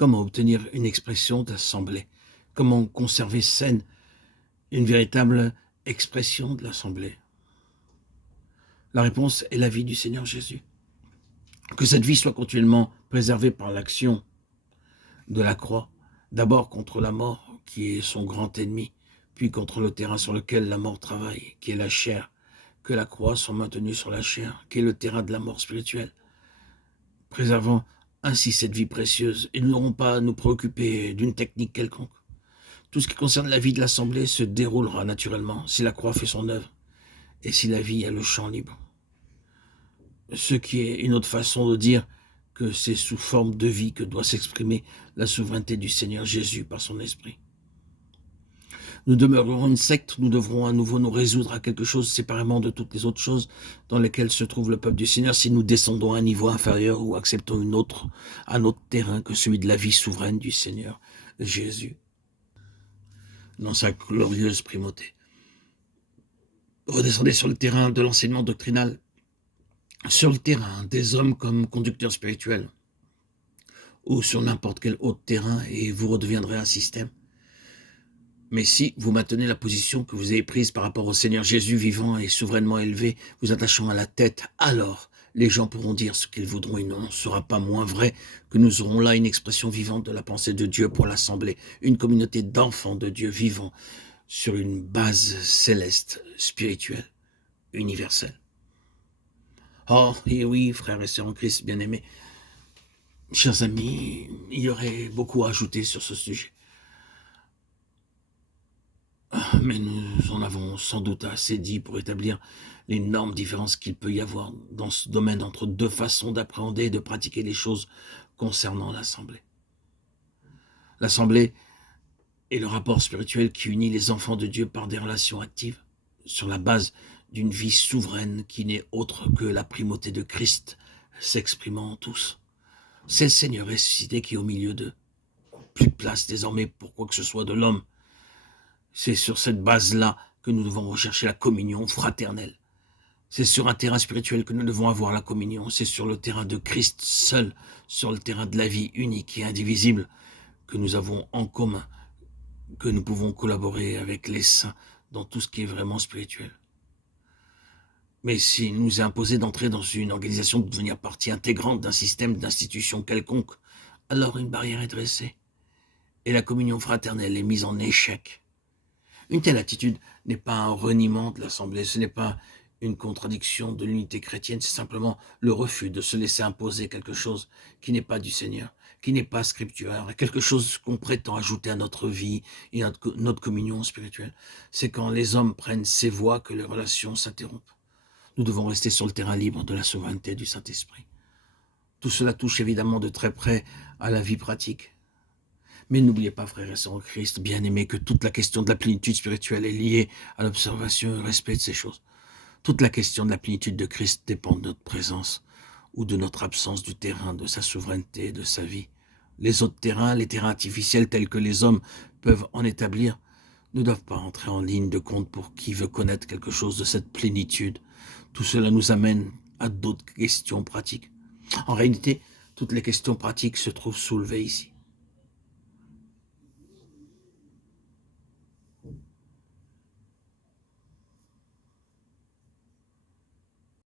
Comment obtenir une expression d'assemblée? Comment conserver saine une véritable expression de l'assemblée? La réponse est la vie du Seigneur Jésus. Que cette vie soit continuellement préservée par l'action de la croix, d'abord contre la mort, qui est son grand ennemi, puis contre le terrain sur lequel la mort travaille, qui est la chair, que la croix soit maintenue sur la chair, qui est le terrain de la mort spirituelle, préservant ainsi cette vie précieuse, et nous n'aurons pas à nous préoccuper d'une technique quelconque. Tout ce qui concerne la vie de l'Assemblée se déroulera naturellement si la croix fait son œuvre et si la vie a le champ libre. Ce qui est une autre façon de dire que c'est sous forme de vie que doit s'exprimer la souveraineté du Seigneur Jésus par son esprit. Nous demeurerons une secte, nous devrons à nouveau nous résoudre à quelque chose séparément de toutes les autres choses dans lesquelles se trouve le peuple du Seigneur si nous descendons à un niveau inférieur ou acceptons un autre terrain que celui de la vie souveraine du Seigneur Jésus dans sa glorieuse primauté. Redescendez sur le terrain de l'enseignement doctrinal, sur le terrain des hommes comme conducteurs spirituels, ou sur n'importe quel autre terrain, et vous redeviendrez un système. Mais si vous maintenez la position que vous avez prise par rapport au Seigneur Jésus vivant et souverainement élevé, vous attachant à la tête, alors les gens pourront dire ce qu'ils voudront et non, ce ne sera pas moins vrai que nous aurons là une expression vivante de la pensée de Dieu pour l'Assemblée, une communauté d'enfants de Dieu vivant sur une base céleste, spirituelle, universelle. Oh, et oui, frères et sœurs en Christ bien-aimés, chers amis, il y aurait beaucoup à ajouter sur ce sujet. Mais nous en avons sans doute assez dit pour établir l'énorme différence qu'il peut y avoir dans ce domaine entre deux façons d'appréhender et de pratiquer les choses concernant l'Assemblée. L'Assemblée est le rapport spirituel qui unit les enfants de Dieu par des relations actives sur la base d'une vie souveraine qui n'est autre que la primauté de Christ s'exprimant en tous. C'est le Seigneur ressuscité qui est au milieu d'eux. Plus de place désormais pour quoi que ce soit de l'homme. C'est sur cette base-là que nous devons rechercher la communion fraternelle. C'est sur un terrain spirituel que nous devons avoir la communion. C'est sur le terrain de Christ seul, sur le terrain de la vie unique et indivisible que nous avons en commun, que nous pouvons collaborer avec les saints dans tout ce qui est vraiment spirituel. Mais s'il nous est imposé d'entrer dans une organisation, de devenir partie intégrante d'un système d'institution quelconque, alors une barrière est dressée et la communion fraternelle est mise en échec. Une telle attitude n'est pas un reniement de l'Assemblée, ce n'est pas une contradiction de l'unité chrétienne, c'est simplement le refus de se laisser imposer quelque chose qui n'est pas du Seigneur, qui n'est pas scripturaire, quelque chose qu'on prétend ajouter à notre vie et à notre communion spirituelle. C'est quand les hommes prennent ces voies que les relations s'interrompent. Nous devons rester sur le terrain libre de la souveraineté du Saint-Esprit. Tout cela touche évidemment de très près à la vie pratique. Mais n'oubliez pas, frères et sœurs en Christ, bien-aimés, que toute la question de la plénitude spirituelle est liée à l'observation et au respect de ces choses. Toute la question de la plénitude de Christ dépend de notre présence ou de notre absence du terrain, de sa souveraineté, de sa vie. Les autres terrains, les terrains artificiels tels que les hommes peuvent en établir, ne doivent pas entrer en ligne de compte pour qui veut connaître quelque chose de cette plénitude. Tout cela nous amène à d'autres questions pratiques. En réalité, toutes les questions pratiques se trouvent soulevées ici.